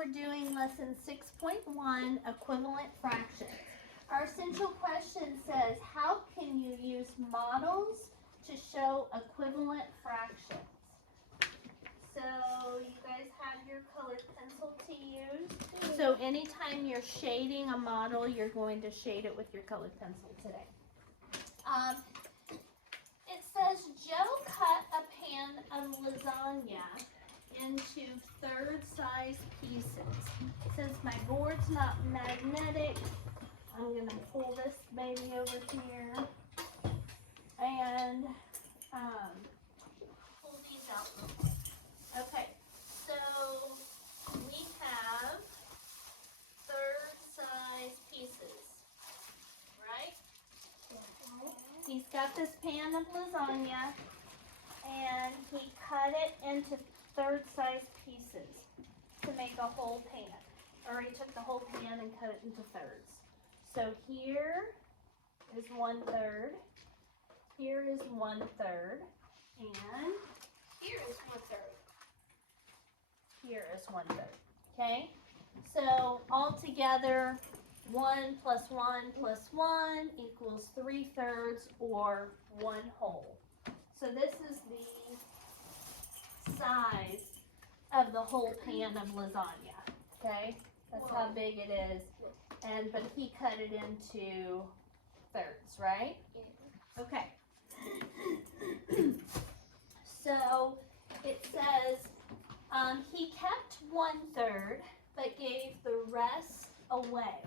we're doing lesson 6.1, equivalent fractions. Our essential question says, how can you use models to show equivalent fractions? So you guys have your colored pencil to use. So anytime you're shading a model, you're going to shade it with your colored pencil today. It says Joe cut a pan of lasagna into third size pieces. Since my board's not magnetic, I'm gonna pull this baby over here and pull these out. Okay, so we have third size pieces, right? He's got this pan of lasagna and he cut it into third size pieces to make a whole pan. Or he took the whole pan and cut it into thirds. So here is 1/3, here is 1/3, and here is 1/3. Here is 1/3. Okay? So altogether, 1 plus 1 plus 1 equals 3/3 or 1 whole. So this is the size of the whole pan of lasagna. Okay? That's how big it is. But he cut it into thirds, right? Okay. So it says he kept 1/3 but gave the rest away.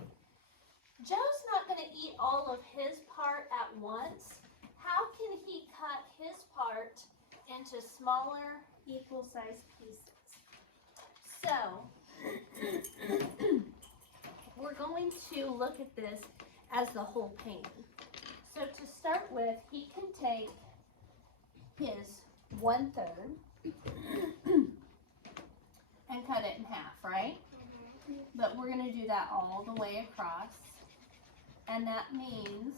Joe's not going to eat all of his part at once. How can he cut his part into smaller, equal-sized pieces? So we're going to look at this as the whole pan. So to start with, he can take his 1/3 and cut it in half, right? But we're going to do that all the way across. And that means,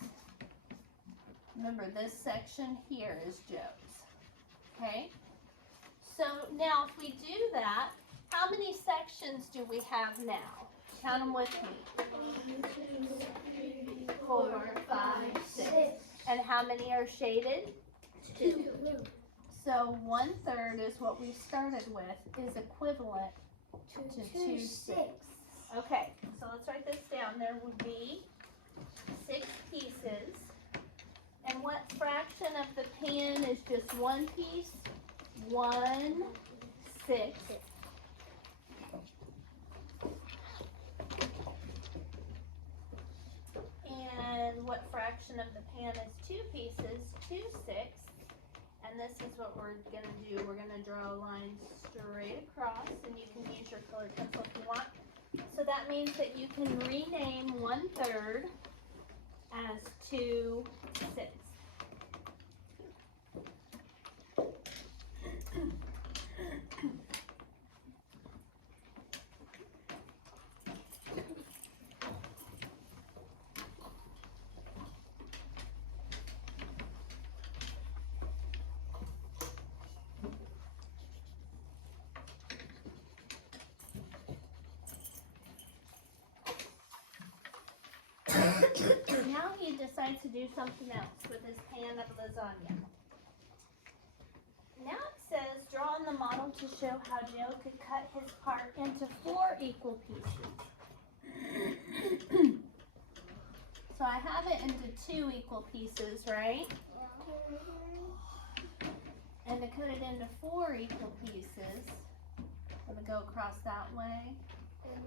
remember, this section here is Joe's. Okay? So now if we do that, how many sections do we have now? Count them with me. 1, 2, 3, 4, 5, 6. And how many are shaded? 2. So 1/3 is what we started with, is equivalent to 2/6. Okay, so let's write this down. There would be 6 pieces. And what fraction of the pan is just one piece? 1/6. And what fraction of the pan is 2 pieces? 2/6. And this is what we're going to do. We're going to draw a line straight across, and you can use your colored pencil if you want. So that means that you can rename 1/3 as 2/6. Now he decides to do something else with his pan of lasagna. Now it says, draw on the model to show how Joe could cut his part into 4 equal pieces. So I have it into 2 equal pieces, right? And to cut it into 4 equal pieces, I'm going to go across that way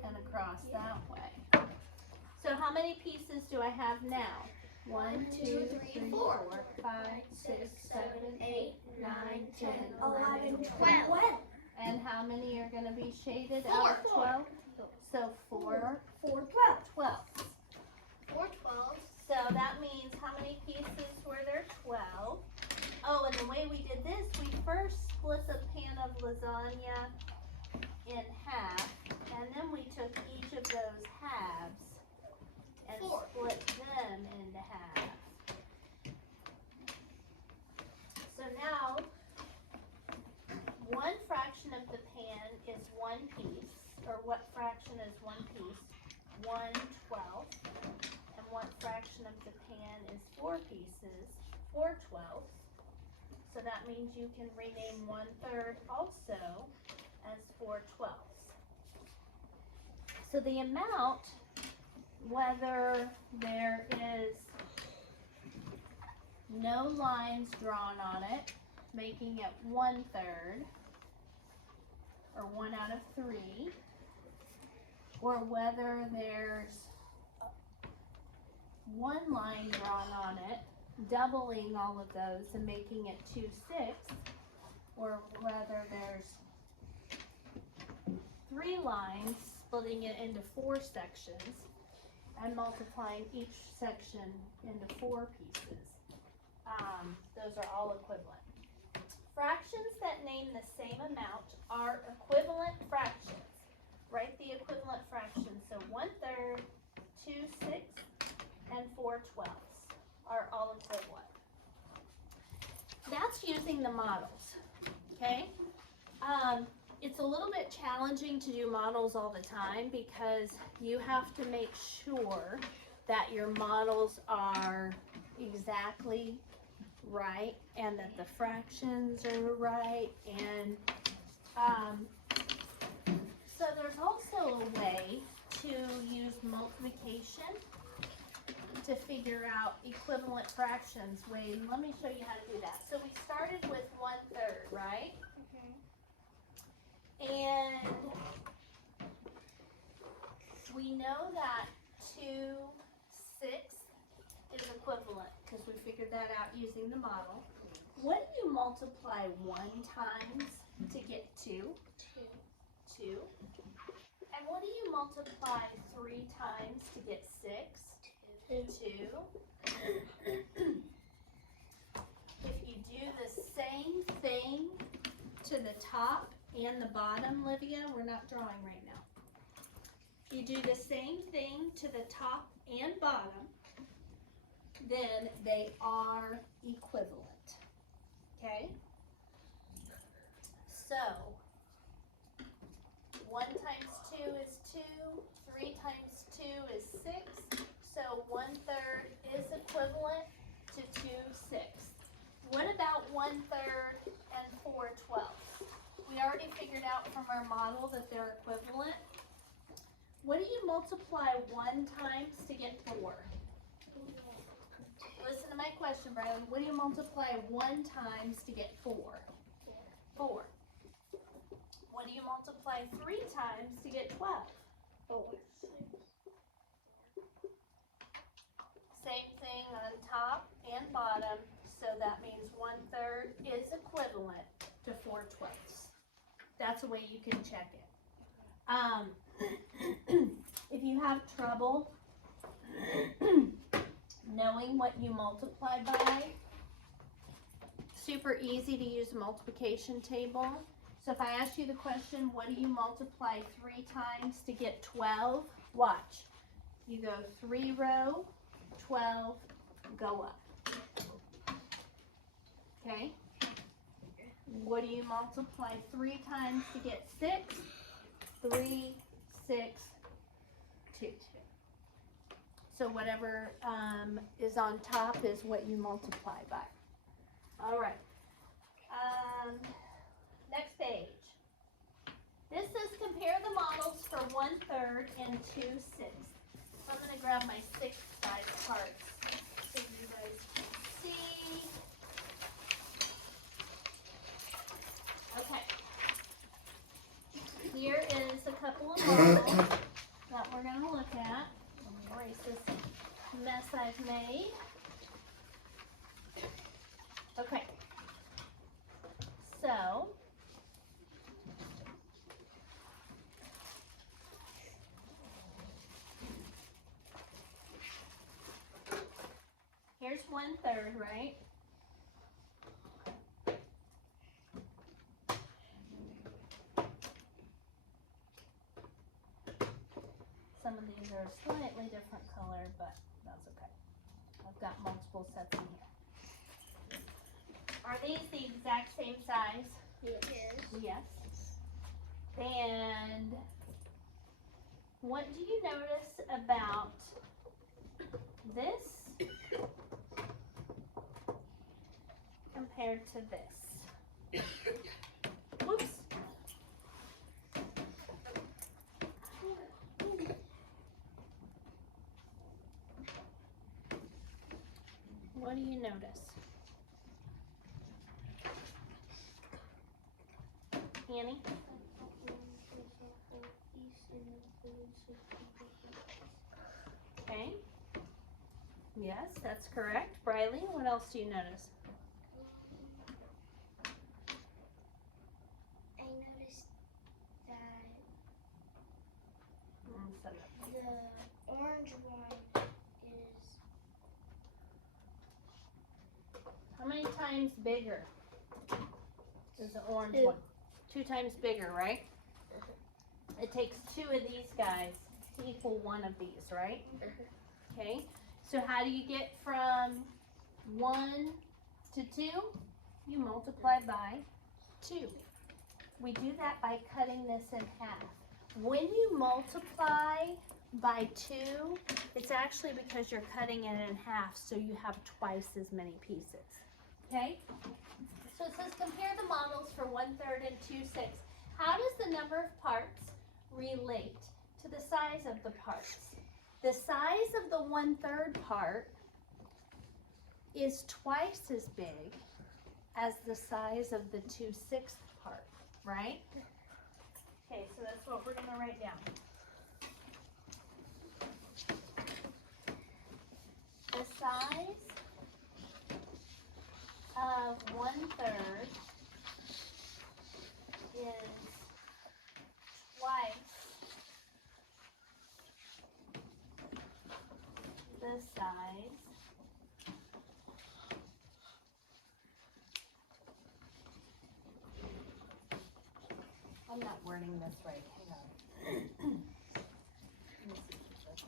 and across that way. So how many pieces do I have now? 1, 2, 3, 4, 5, 6, 7, 8, 9, 10, 11, 12. And how many are going to be shaded out of 12? So 4, 12. 12. 4 12. So that means how many pieces were there? 12. Oh, and the way we did this, we first split the pan of lasagna in half, and then we took each of those halves and split them into half. So now, 1 fraction of the pan is 1 piece, or what fraction is 1 piece? 1/12. And what fraction of the pan is 4 pieces? 4/12. So that means you can rename 1/3 also as 4/12. So the amount, whether there is no lines drawn on it, making it 1/3, or 1 out of 3, or whether there's one line drawn on it, doubling all of those and making it 2/6, or whether there's 3 lines splitting it into 4 sections and multiplying each section into 4 pieces. Those are all equivalent. Fractions that name the same amount are equivalent fractions. Write the equivalent fractions. So 1/3, 2/6, and 4/12 are all equivalent. That's using the models, okay? It's a little bit challenging to do models all the time because you have to make sure that your models are exactly right and that the fractions are right, and so there's also a way to use multiplication to figure out equivalent fractions. Wade, let me show you how to do that. So we started with 1/3, right? And we know that 2/6 is equivalent because we figured that out using the model. What do you multiply 1 times to get 2? 2. And what do you multiply 3 times to get 6? 2. If you do the same thing to the top and the bottom, Livia, we're not drawing right now. If you do the same thing to the top and bottom, then they are equivalent. Okay? So 1 times 2 is 2, 3 times 2 is 6, so 1/3 is equivalent to 2/6. What about 1/3 and 4/12? We already figured out from our model that they're equivalent. What do you multiply 1 times to get 4? Listen to my question, Bradley. What do you multiply 1 times to get 4? 4. What do you multiply 3 times to get 12? 4. Same thing on top and bottom, so that means 1/3 is equivalent to 4/12. That's a way you can check it. If you have trouble knowing what you multiply by, super easy to use a multiplication table. So if I ask you the question, what do you multiply 3 times to get 12? Watch. You go 3 row, 12, go up. Okay? What do you multiply 3 times to get 6? 3, 6, 2. So whatever is on top is what you multiply by. All right. Next page. This says compare the models for 1/3 and 2/6. So I'm going to grab my 6 size parts so you guys can see. Okay. Here is a couple of models that we're going to look at. Let me erase this mess I've made. Okay. So, here's 1/3, right? Some of these are a slightly different color, but that's okay. I've got multiple sets in here. Are these the exact same size? Yes. Yes. And what do you notice about this compared to this? Whoops. What do you notice? Annie? Okay. Yes, that's correct. Briley, what else do you notice? I noticed that Set it up. the orange one is How many times bigger is the orange 2. one? 2 times bigger, right? It takes 2 of these guys to equal 1 of these, right? Okay, so how do you get from 1 to 2? You multiply by 2. We do that by cutting this in half. When you multiply by 2, it's actually because you're cutting it in half, so you have twice as many pieces. Okay? So it says compare the models for 1/3 and 2/6. How does the number of parts relate to the size of the parts? The size of the 1/3 part is twice as big as the size of the 2/6 part, right? Okay, so that's what we're gonna write down. The size of 1/3 is twice the size I'm not wording this right. Hang on. Let me see.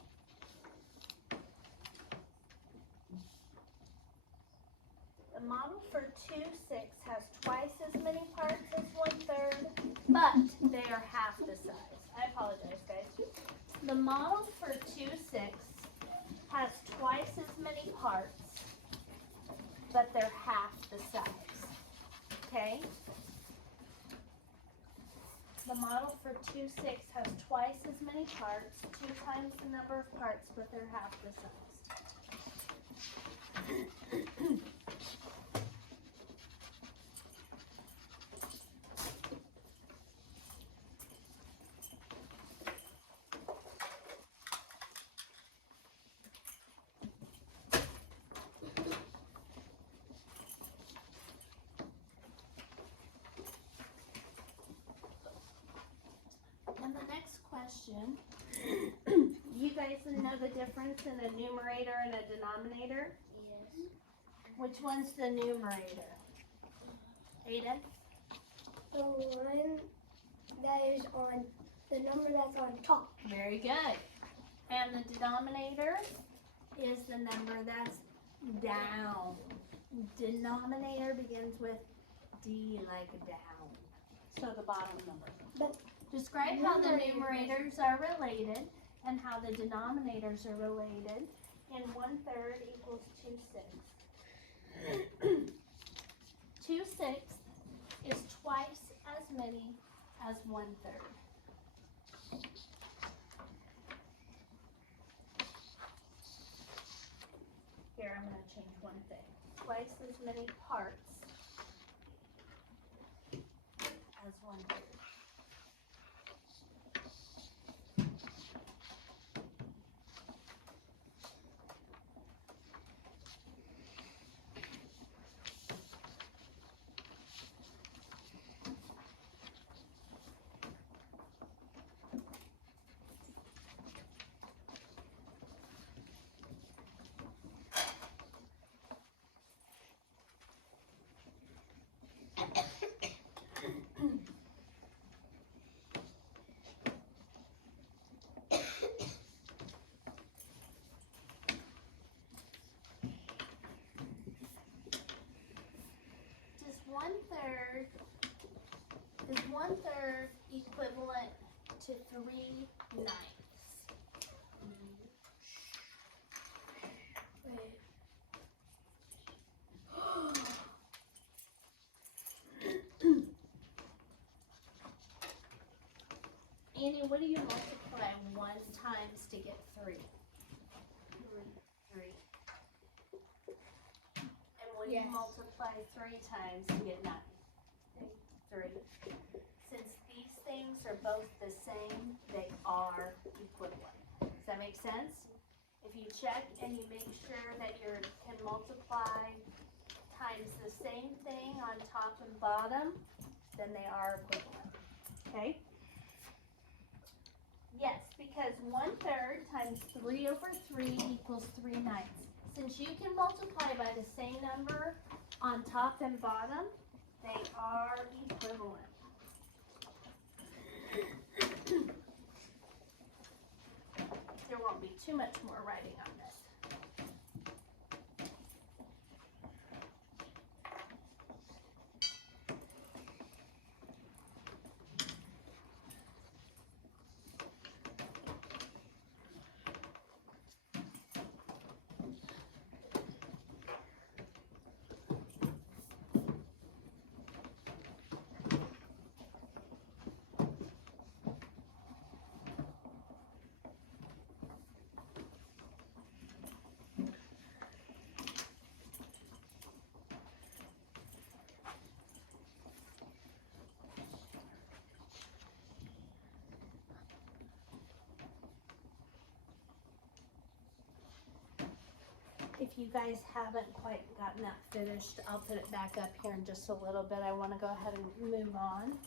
The model for 2/6 has twice as many parts as 1/3, but they are half the size. I apologize, guys. The model for 2/6 has twice as many parts, but they're half the size. Okay? The model for 2/6 has twice as many parts, 2 times the number of parts, but they're half the size. And the next question, you guys know the difference in a numerator and a denominator? yes. Which one's the numerator? Aiden? The one that is on the number that's on top. Very good. And the denominator is the number that's down. Denominator begins with D like down. So the bottom number. But describe how the numerators are related and how the denominators are related in 1/3 equals 2/6. 2/6 is twice as many as 1/3. Here, I'm going to change one thing. Twice as many parts as 1/3. Is one third equivalent to 3/9? Annie, what do you multiply 1 times to get 3? 3. And what do you multiply 3 times to get 9? 3. Since these things are both the same, they are equivalent. Does that make sense? If you check and you make sure that you can multiply times the same thing on top and bottom, then they are equivalent. Okay? Yes, because 1/3 times 3 over 3 equals 3/9. Since you can multiply by the same number on top and bottom, they are equivalent. There won't be too much more writing on this. If you guys haven't quite gotten that finished, I'll put it back up here in just a little bit. I want to go ahead and move on.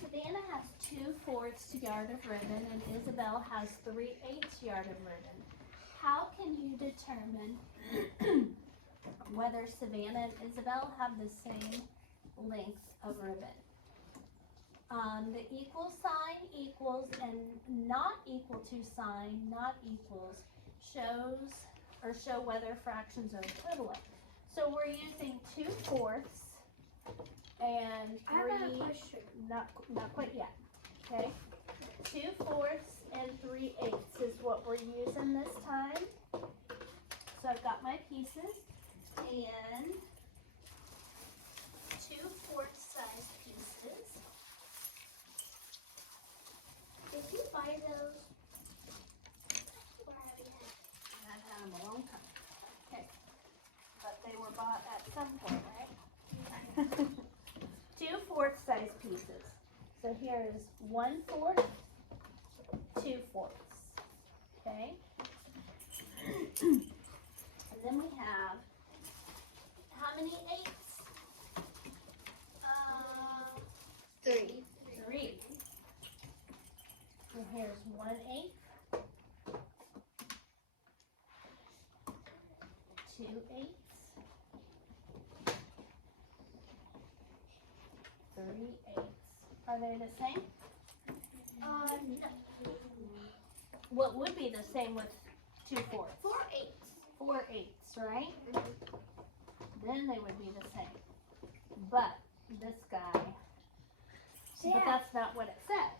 Savannah has 2/4 yard of ribbon and Isabel has 3/8 yard of ribbon. How can you determine whether Savannah and Isabel have the same length of ribbon? The equal sign, equals, and not equal to sign, not equals, show whether fractions are equivalent. So we're using 2/4 and 3. I have a question. Not quite yet. Okay. 2/4 and 3/8 is what we're using this time. So I've got my pieces. And 2/4 size pieces. Did you buy those? Or have you had? I've had them a long time. Okay. But they were bought at some point, right? 2/4 size pieces. So here is 1/4, 2/4. Okay. And then we have how many 8s? 3. 3. And here's 1/8, 2/8, 3/8. Are they the same? No. What would be the same with 2/4? 4/8. 4/8, right? Then they would be the same. But this guy, but that's not what it says.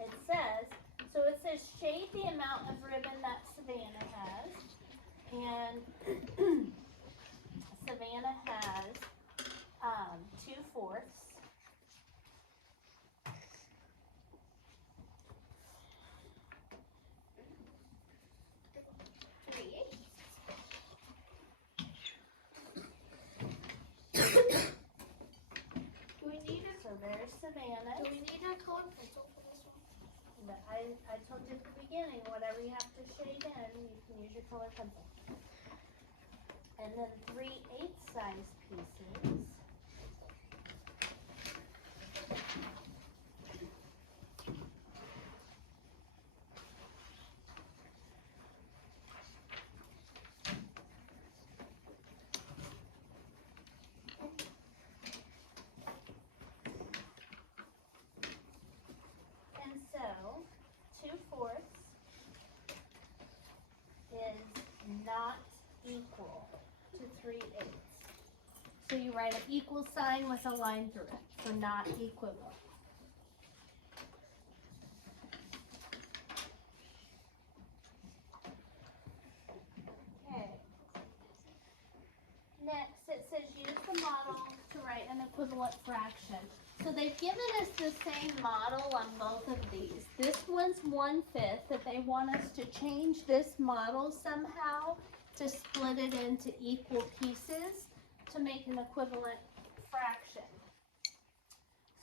It says, so it says shade the amount of ribbon that Savannah has. And Savannah has 2/4. So there's Savannah. Do we need a colored pencil for this one? But I told you at the beginning, whatever you have to shade in, you can use your colored pencil. And then 3/8 size pieces. And so 2/4 is not equal to 3/8. So you write an equal sign with a line through it for not equivalent. equivalent fraction. So they've given us the same model on both of these. This one's 1/5, but they want us to change this model somehow to split it into equal pieces to make an equivalent fraction.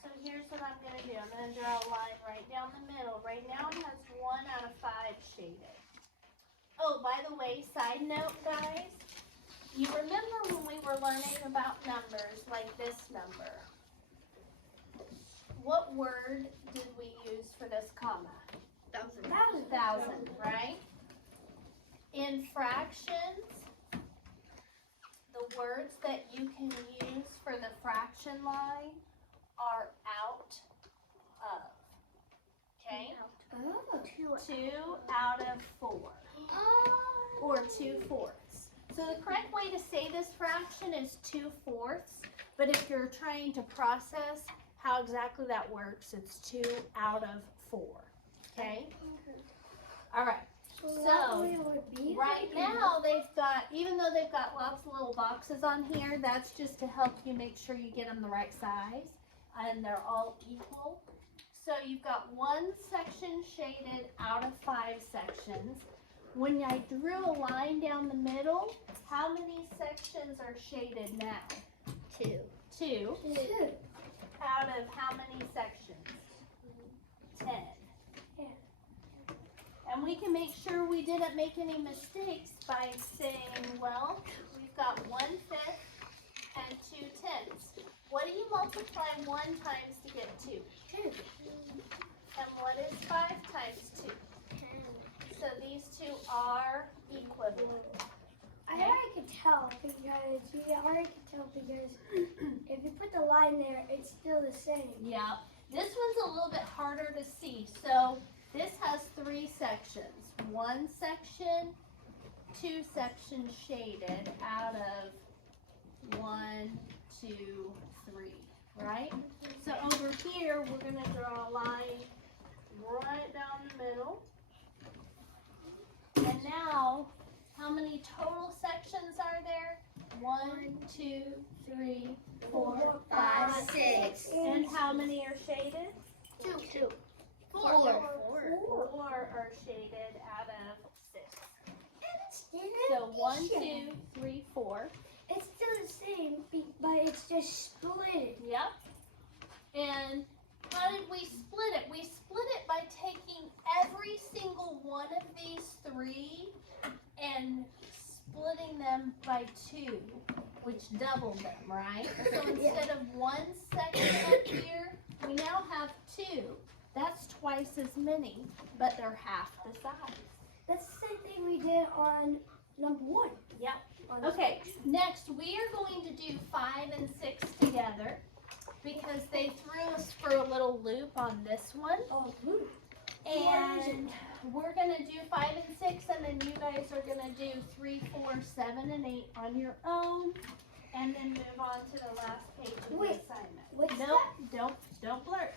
So here's what I'm going to do. I'm going to draw a line right down the middle. Right now it has 1 out of 5 shaded. Oh, by the way, side note, guys, you remember when we were learning about numbers, like this number? What word did we use for this comma? Thousand, right? In fractions, the words that you can use for the fraction line are out of. Okay? Oh. 2 out of 4. Or 2/4. So the correct way to say this fraction is 2/4. But if you're trying to process how exactly that works, it's 2 out of 4. Okay? All right. So right now they've got, even though they've got lots of little boxes on here, that's just to help you make sure you get them the right size and they're all equal. So you've got one section shaded out of 5 sections. When I drew a line down the middle, how many sections are shaded now? 2. 2. Out of how many sections? 10. And we can make sure we didn't make any mistakes by saying, well, we've got 1/5 and 2/10. What do you multiply 1 times to get 2? 2. And what is 5 times 2? 10. So these two are equivalent. I already could tell because if you put the line there, it's still the same. Yeah. This one's a little bit harder to see. So this has 3 sections. 1 section, 2 sections shaded out of 1, 2, 3, right? So over here, we're going to draw a line right down the middle. And now, how many total sections are there? 1, 2, 3, 4, 5, 6. And how many are shaded? 2. 4 are shaded out of 6. So 1, 2, 3, 4. It's still the same, but it's just split. Yep. And how did we split it? We split it by taking every single one of these 3 and splitting them by 2, which doubled them, right? So instead of 1 section up here, we now have 2. That's twice as many, but they're half the size. That's the same thing we did on number 1. Yep. Okay, next we are going to do 5 and 6 together because they threw us for a little loop on this one. Oh, And we're going to do 5 and 6, and then you guys are going to do 3, 4, 7, and 8 on your own, and then move on to the last page of the assignment. What's Nope, don't blurt.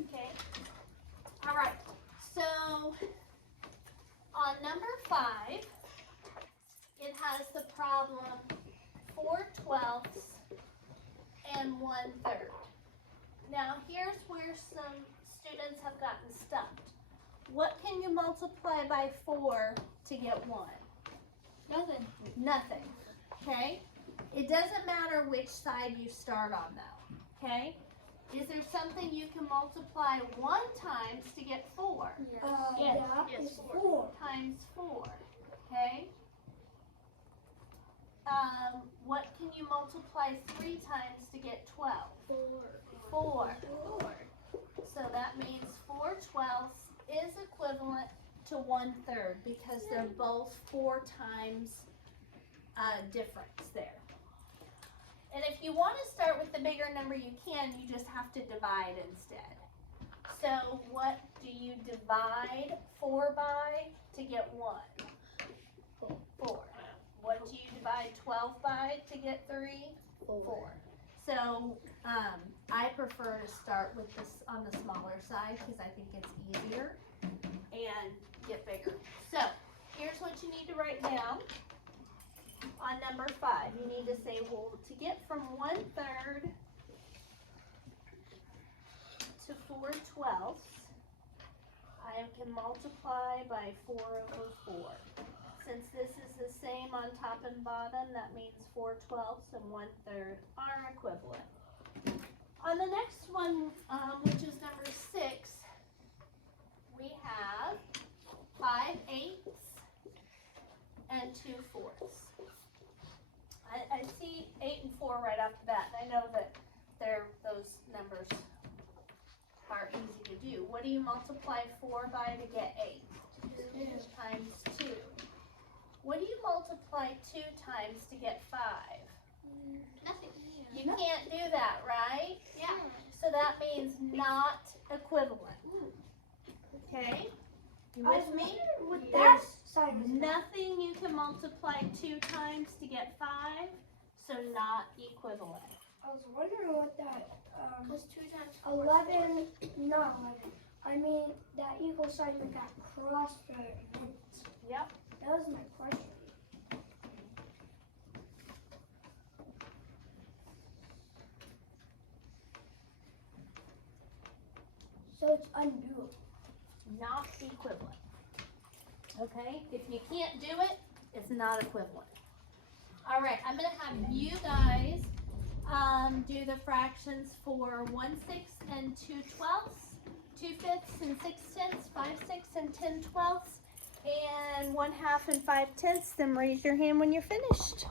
Okay. All right. So on number 5, it has the problem 4/12 and 1/3. Now here's where some students have gotten stumped. What can you multiply by 4 to get 1? Nothing. Nothing. Okay? It doesn't matter which side you start on though. Okay? Is there something you can multiply 1 times to get 4? Yes. Yes. It's 4. Times 4. Okay? What can you multiply 3 times to get 12? 4. So that means 4/12 is equivalent to 1/3 because they're both 4 times difference there. And if you want to start with the bigger number, you can. You just have to divide instead. So what do you divide 4 by to get 1? 4. What do you divide 12 by to get 3? 4. So I prefer to start with this on the smaller side because I think it's easier and get bigger. So here's what you need to write down on number 5. You need to say, well, to get from 1/3 to 4/12, I can multiply by 4/4. Since this is the same on top and bottom, that means 4/12 and 1/3 are equivalent. On the next one, which is number 6, we have 5/8 and 2/4. I see 8 and 4 right off the bat. I know that those numbers are easy to do. What do you multiply 4 by to get 8? 2 times 2. What do you multiply 2 times to get 5? Nothing. You can't do that, right? Yeah. So that means not equivalent. Okay? You with me? There's Nothing you can multiply 2 times to get 5, so not equivalent. I was wondering what that Because 2 times 11, not 11. I mean that equal sign with that cross for meant. Yep. That was my question. So it's undoable. Not equivalent. Okay? If you can't do it, it's not equivalent. All right, I'm going to have you guys do the fractions for 1/6 and 2/12, 2/5 and 6/10, 5/6 and 10/12, and 1/2 and 5/10. Then raise your hand when you're finished.